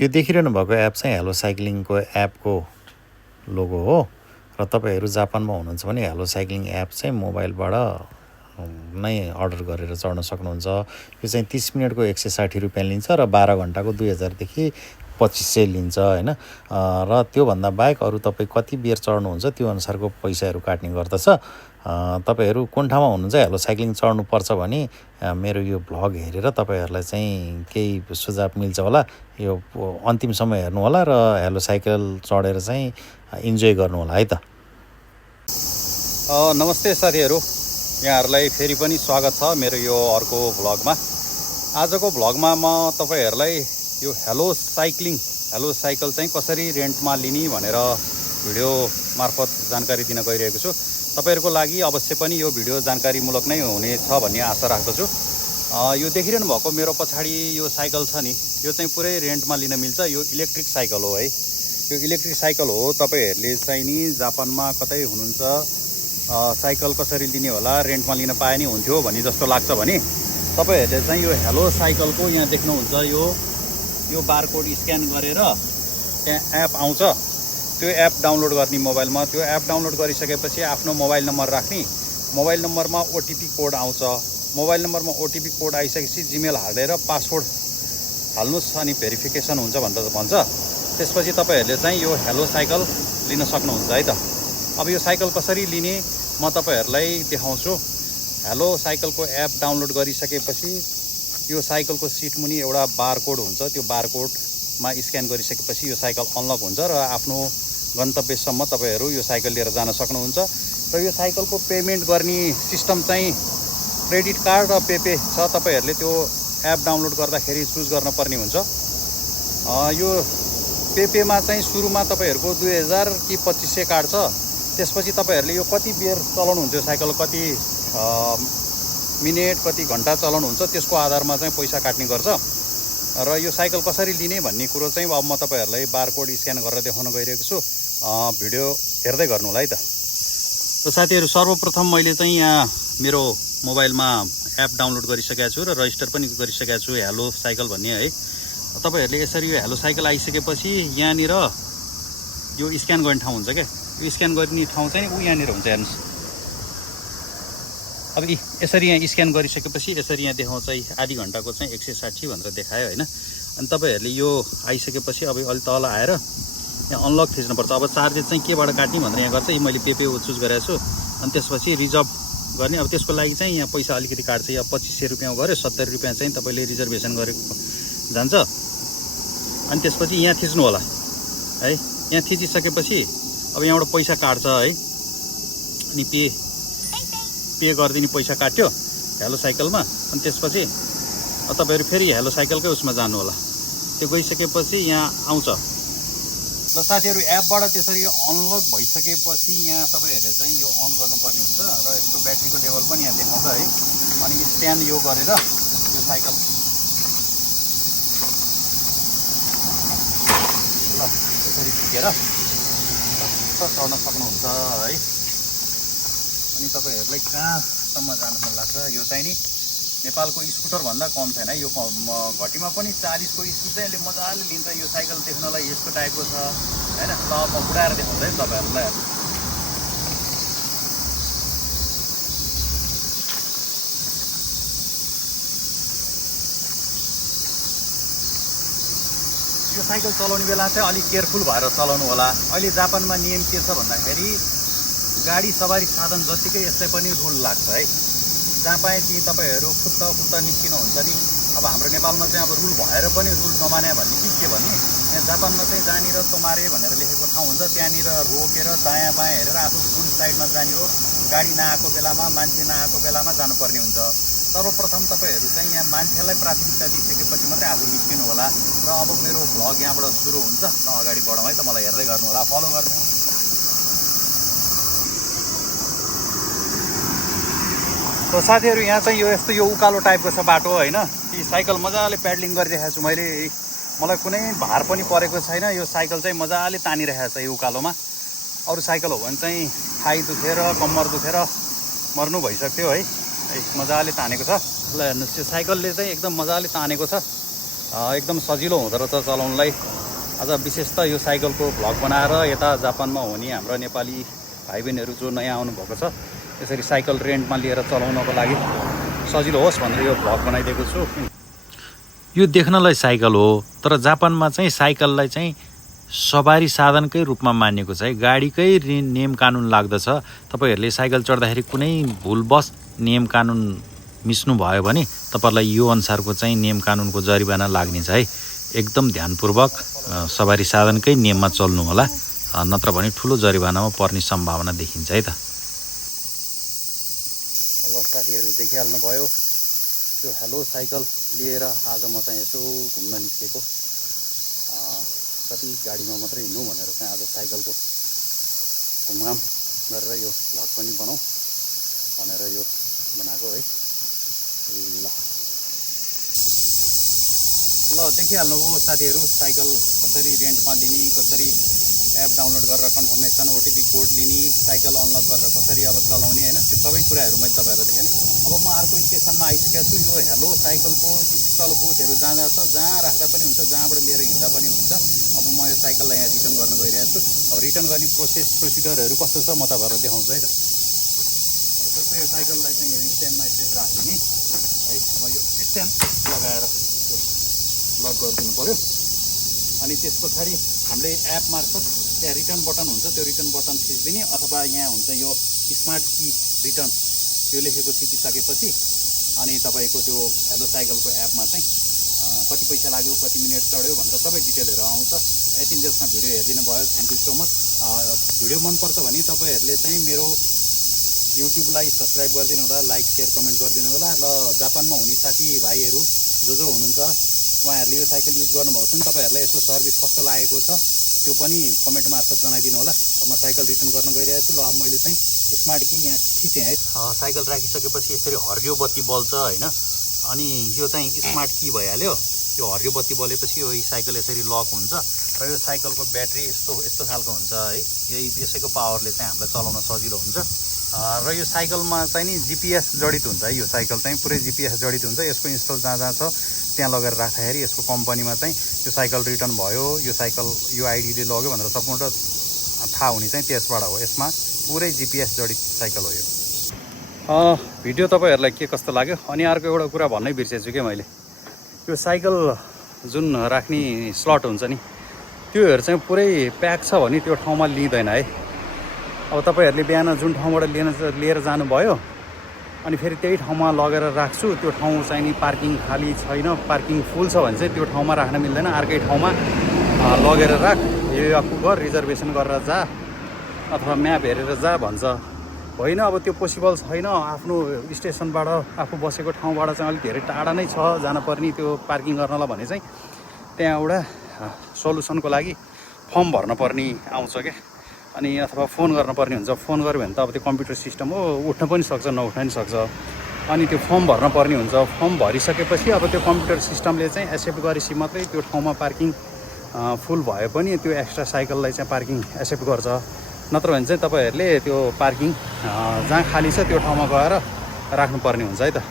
यो देखिरहनु भएको एप चाहिँ हेलो साइक्लिङको एपको लोगो हो र तपाईहरु जापानमा हुनुहुन्छ भने हेलो साइक्लिङ एप चाहिँ मोबाइलबाट नै अर्डर गरेर चढ्न सक्नुहुन्छ। यो चाहिँ 30 मिनेटको 160 रुपैयाँ लिन्छ र 12 घण्टाको 2000 देखि 2500 लिन्छ हैन। र त्यो भन्दा बाहेक अरु तपाई कति बेर चढ्नुहुन्छ त्यो अनुसारको पैसाहरु काट्ने गर्दछ। तपाईहरु कुन ठाउँमा हुनुहुन्छ हेलो साइक्लिङ चढ्नु पर्छ भने मेरो यो भ्लग हेरेर तपाईहरुलाई चाहिँ केही सुझाव मिल्छ होला। यो अन्तिमसम्म हेर्नु होला र हेलो साइकल चढेर चाहिँ इन्जोय गर्नु होला है त। नमस्ते साथीहरु, यहाँहरुलाई फेरि पनि स्वागत छ मेरो यो अर्को भ्लगमा। आजको भ्लगमा म तपाईहरुलाई यो हेलो साइकल चाहिँ कसरी रेन्टमा लिने भनेर भिडियो मार्फत जानकारी दिन गइरहेको छु। तपाईहरुको लागि अवश्य पनि यो भिडियो जानकारीमूलक नै हुनेछ भन्ने आशा राख्दछु। यो देखिरहनु भएको मेरो पछाडी यो साइकल छ नि, यो चाहिँ पुरै रेन्टमा लिन मिल्छ। यो इलेक्ट्रिक साइकल हो है। यो इलेक्ट्रिक साइकल हो। तपाईहरुले चाहिँ नि जापानमा कतै हुनुहुन्छ, साइकल कसरी लिने होला, रेन्टमा लिन पाए नि हुन्थ्यो भन्ने जस्तो लाग्छ भने तपाईहरुले चाहिँ यो हेलो साइकलको यहाँ देख्नुहुन्छ यो बारकोड स्क्यान गरेर त्यहाँ एप आउँछ। त्यो एप डाउनलोड गर्ने मोबाइलमा, त्यो एप डाउनलोड गरिसकेपछि आफ्नो मोबाइल नम्बर राख्ने, मोबाइल नम्बरमा ओटिपी कोड आउँछ। मोबाइल नम्बरमा ओटिपी कोड आइसकेपछि जिमेल हालेर पासवर्ड हाल्नुस् अनि भेरिफिकेसन हुन्छ भन्छ। त्यसपछि तपाईहरुले चाहिँ यो हेलो साइकल लिन सक्नुहुन्छ है त। अब यो साइकल कसरी लिने म तपाईहरुलाई देखाउँछु। हेलो साइकलको एप डाउनलोड गरिसकेपछि यो साइकलको सिट मुनि एउटा बारकोड हुन्छ। त्यो बारकोडमा स्क्यान गरिसकेपछि यो साइकल अनलक हुन्छ र आफ्नो गन्तव्यसम्म तपाईहरु यो साइकल लिएर जान सक्नुहुन्छ। र यो साइकलको पेमेन्ट गर्ने सिस्टम चाहिँ क्रेडिट कार्ड र पेपे छ। तपाईहरुले त्यो एप डाउनलोड गर्दाखेरि चुज गर्न पर्ने हुन्छ। यो पेपेमा चाहिँ सुरुमा तपाईहरुको 2000 कि 2500 काट्छ। त्यसपछि तपाईहरुले यो कति बेर चलाउनुहुन्छ, साइकल कति मिनेट कति घण्टा चलाउनुहुन्छ त्यसको आधारमा चाहिँ पैसा काट्ने गर्छ। र यो साइकल कसरी लिने भन्ने कुरो चाहिँ अब म तपाईहरुलाई बारकोड स्क्यान गरेर देखाउन गइरहेको छु। भिडियो हेर्दै गर्नु होला है त। र साथीहरु, सर्वप्रथम मैले चाहिँ यहाँ मेरो मोबाइलमा एप डाउनलोड गरिसकेको छु र रजिस्टर पनि गरिसकेको छु हेलो साइकल भन्ने है। तपाईहरुले यसरी यो हेलो साइकल आइसकेपछि यहाँनिर यो स्क्यान गर्ने ठाउँ हुन्छ क्या। यो स्क्यान गर्ने ठाउँ चाहिँ यहाँनिर हुन्छ, हेर्नुस्। अब यसरी यहाँ स्क्यान गरिसकेपछि यसरी यहाँ देखाउँछ आधी घण्टाको चाहिँ 160 भनेर देखायो हैन। अनि तपाईहरुले यो आइसकेपछि अब अलि तल आएर यहाँ अनलक थिच्नुपर्छ। अब चार्जेस चाहिँ केबाट काट्ने भनेर यहाँ गर्छ। मैले पेपे चुज गरेको छु। अनि त्यसपछि रिजर्भ गर्ने। अब त्यसको लागि चाहिँ यहाँ पैसा अलिकति काट्छ। यहाँ 2500 रुपैयाँ गर्यो, 70 रुपैयाँ चाहिँ तपाईले रिजर्भेसन गरेको जान्छ। अनि त्यसपछि यहाँ थिच्नु होला है। यहाँ थिचिसकेपछि अब यहाँबाट पैसा काट्छ है। अनि पे गरिदिने पैसा काट्यो हेलो साइकलमा। अनि त्यसपछि तपाईहरु फेरि हेलो साइकलकै उसमा जानु होला। त्यो गइसकेपछि यहाँ आउँछ। ल साथीहरु, एपबाट त्यसरी अनलक भइसकेपछि यहाँ तपाईहरुले चाहिँ यो अन गर्नुपर्ने हुन्छ र यसको ब्याट्रीको लेभल पनि यहाँ देखाउँछ है। अनि स्क्यान यो गरेर यो साइकल ल यसरी थिचेर चढ्न सक्नुहुन्छ है। अनि तपाईहरुलाई कहाँसम्म जान मन लाग्छ, यो चाहिँ नि नेपालको स्कुटर भन्दा कम छैन। यो घटीमा पनि 40 को स्पिड चाहिँ यसले मजाले लिन्छ। यो साइकल देख्नलाई यस्तो टाइपको छ हैन। ल म उडाएर देखाउँछु है तपाईहरुलाई। यो साइकल चलाउने बेला चाहिँ अलिक केयरफुल भएर चलाउनु होला। अहिले जापानमा नियम के छ भन्दाखेरि गाडी सवारी साधन जतिकै यसलाई पनि रुल लाग्छ है। जहाँ पाए त्यही तपाईहरु फुत्त निस्किनु हुन्छ नि। अब हाम्रो नेपालमा चाहिँ अब रुल भएर पनि रुल नमाने भन्ने के भने यहाँ जापानमा चाहिँ जहाँनिर तोमारे भनेर लेखेको ठाउँ हुन्छ त्यहाँनिर रोकेर दायाँ बायाँ हेरेर आफू कुन साइडमा जाने हो, गाडी नआएको बेलामा, मान्छे नआएको बेलामा जानुपर्ने हुन्छ। सर्वप्रथम तपाईहरु चाहिँ यहाँ मान्छेलाई प्राथमिकता दिइसकेपछि मात्रै आफू निस्किनु होला। र अब मेरो भ्लग यहाँबाट सुरु हुन्छ। अगाडि बढौँ है त। मलाई हेर्दै गर्नु होला, फलो गर्नु। त साथीहरु, यहाँ चाहिँ यस्तो यो उकालो टाइपको छ बाटो हैन। यी साइकल मजाले प्याडलिङ गरिरहेको छु मैले। मलाई कुनै भार पनि परेको छैन। यो साइकल चाहिँ मजाले तानिरहेको छ यो उकालोमा। अरु साइकल हो भने चाहिँ थाई दुखेर कम्मर दुखेर मर्नु भइसक्थ्यो है। मजाले तानेको छ। ल हेर्नुस्, यो साइकलले चाहिँ एकदम मजाले तानेको छ। एकदम सजिलो हुँदो रहेछ चलाउनलाई। आज विशेष त यो साइकलको भ्लग बनाएर यता जापानमा हुने हाम्रो नेपाली भाइ बहिनीहरू जो नयाँ आउनुभएको छ यसरी साइकल रेन्टमा लिएर चलाउनको लागि सजिलो होस् भनेर यो भ्लग बनाइदिएको छु। यो देख्नलाई साइकल हो, तर जापानमा चाहिँ साइकललाई चाहिँ सवारी साधनकै रूपमा मानिएको छ है। गाडीकै नियम कानुन लाग्दछ। तपाईँहरूले साइकल चढ्दाखेरि कुनै भुलवश नियम कानुन मिच्नु भयो भने तपाईँहरूलाई यो अनुसारको चाहिँ नियम कानुनको जरिवाना लाग्नेछ है। एकदम ध्यानपूर्वक सवारी साधनकै नियममा चल्नु होला, नत्र भने ठुलो जरिवानामा पर्ने सम्भावना देखिन्छ है त। ल साथीहरू देखिहाल्नुभयो यो हेलो साइकल लिएर आज म चाहिँ यसो घुम्न निस्केको। कति गाडीमा मात्रै हिँड्नु भनेर चाहिँ आज साइकलको घुमघाम गरेर यो भ्लग पनि बनाऊ भनेर यो बनाएको है। ल देखिहाल्नुभयो साथीहरू साइकल कसरी रेन्टमा लिने, कसरी एप डाउनलोड गरेर कन्फर्मेसन ओटिपी कोड लिने, साइकल अनलक गरेर कसरी अब चलाउने होइन, त्यो सबै कुराहरू मैले तपाईँहरूलाई देखाएँ। अब म अर्को स्टेसनमा आइसकेको छु। यो हेलो साइकलको स्टल बुथहरू जहाँ जहाँ छ, जहाँ राख्दा पनि हुन्छ, जहाँबाट लिएर हिँड्दा पनि हुन्छ। अब म यो साइकललाई यहाँ रिटर्न गर्न गइरहेको छु। अब रिटर्न गर्ने प्रोसिडरहरू कस्तो छ म तपाईँहरूलाई देखाउँछु है त। जस्तै यो साइकललाई चाहिँ स्ट्यान्डमा यसरी राख्ने है। अब यो स्ट्यान्ड लगाएर यो लक गरिदिनु पऱ्यो। अनि त्यस पछाडि हामीले एप मार्फत त्यहाँ रिटर्न बटन हुन्छ, त्यो रिटर्न बटन थिचिदिने, अथवा यहाँ हुन्छ यो स्मार्ट की रिटर्न यो लेखेको थिचिसकेपछि अनि तपाईँको त्यो हेलो साइकलको एपमा चाहिँ कति पैसा लाग्यो, कति मिनट चढ्यो भनेर सबै डिटेलहरू आउँछ। यति जसमा भिडियो हेरिदिनु भयो, thank you so much. Video मनपर्छ भने तपाईँहरूले चाहिँ मेरो युट्युबलाई सब्सक्राइब गरिदिनु होला, लाइक सेयर कमेन्ट गरिदिनु होला। र जापानमा हुने साथीभाइहरू जो हुनुहुन्छ उहाँहरूले यो साइकल युज गर्नुभएको छ भने तपाईँहरूलाई यसको सर्भिस कस्तो लागेको छ त्यो पनि कमेन्ट मार्फत जनाइदिनु होला। अब म साइकल रिटर्न गर्न गइरहेको छु। ल अब मैले चाहिँ स्मार्ट की यहाँ थिचेँ है। साइकल राखिसकेपछि यसरी हरियो बत्ती बल्छ होइन, अनि यो चाहिँ स्मार्ट की भइहाल्यो। यो हरियो बत्ती बलेपछि यो साइकल यसरी लक हुन्छ र यो साइकलको ब्याट्री यस्तो खालको हुन्छ है। यसैको पावरले चाहिँ हामीलाई चलाउन सजिलो हुन्छ। र यो साइकलमा चाहिँ नि जिपिएस जडित हुन्छ है। यो साइकल चाहिँ पुरै जिपिएस जडित हुन्छ। यसको इन्स्टल जहाँ जहाँ छ त्यहाँ लगेर राख्दाखेरि यसको कम्पनीमा चाहिँ यो साइकल रिटर्न भयो, यो साइकल यो आइडीले लग्यो भनेर सम्पूर्ण थाहा हुने चाहिँ त्यसबाट हो। यसमा पुरै जिपिएस जडित साइकल हो यो। भिडियो तपाईँहरूलाई के कस्तो लाग्यो? अनि अर्को एउटा कुरा भन्नै बिर्सेछु कि मैले, यो साइकल जुन राख्ने स्लट हुन्छ नि त्योहरू चाहिँ पुरै प्याक छ भने त्यो ठाउँमा लिँदैन है। अब तपाईँहरूले बिहान जुन ठाउँबाट लिएर जानुभयो अनि फेरि त्यही ठाउँमा लगेर राख्छु, त्यो ठाउँ चाहिँ नि पार्किङ खाली छैन, पार्किङ फुल छ भने चाहिँ त्यो ठाउँमा राख्न मिल्दैन। अर्कै ठाउँमा लगेर राख, यो आफू गर, रिजर्भेसन गरेर जा अथवा म्याप हेरेर जा भन्छ। होइन, अब त्यो पोसिबल छैन। आफ्नो स्टेसनबाट आफू बसेको ठाउँबाट चाहिँ अलिक धेरै टाढा नै छ जानुपर्ने त्यो पार्किङ गर्नलाई भने चाहिँ त्यहाँ एउटा सल्युसनको लागि फर्म भर्न पर्ने आउँछ क्या। अनि अथवा फोन गर्नुपर्ने हुन्छ। फोन गऱ्यो भने त अब त्यो कम्प्युटर सिस्टम हो, उठ्न पनि सक्छ नउठ्न पनि सक्छ। अनि त्यो फर्म भर्न पर्ने हुन्छ। फर्म भरिसकेपछि अब त्यो कम्प्युटर सिस्टमले चाहिँ एक्सेप्ट गरेपछि मात्रै त्यो ठाउँमा पार्किङ फुल भए पनि त्यो एक्स्ट्रा साइकललाई चाहिँ पार्किङ एक्सेप्ट गर्छ। नत्र भने चाहिँ तपाईँहरूले त्यो पार्किङ जहाँ खाली छ त्यो ठाउँमा गएर राख्नुपर्ने हुन्छ है त।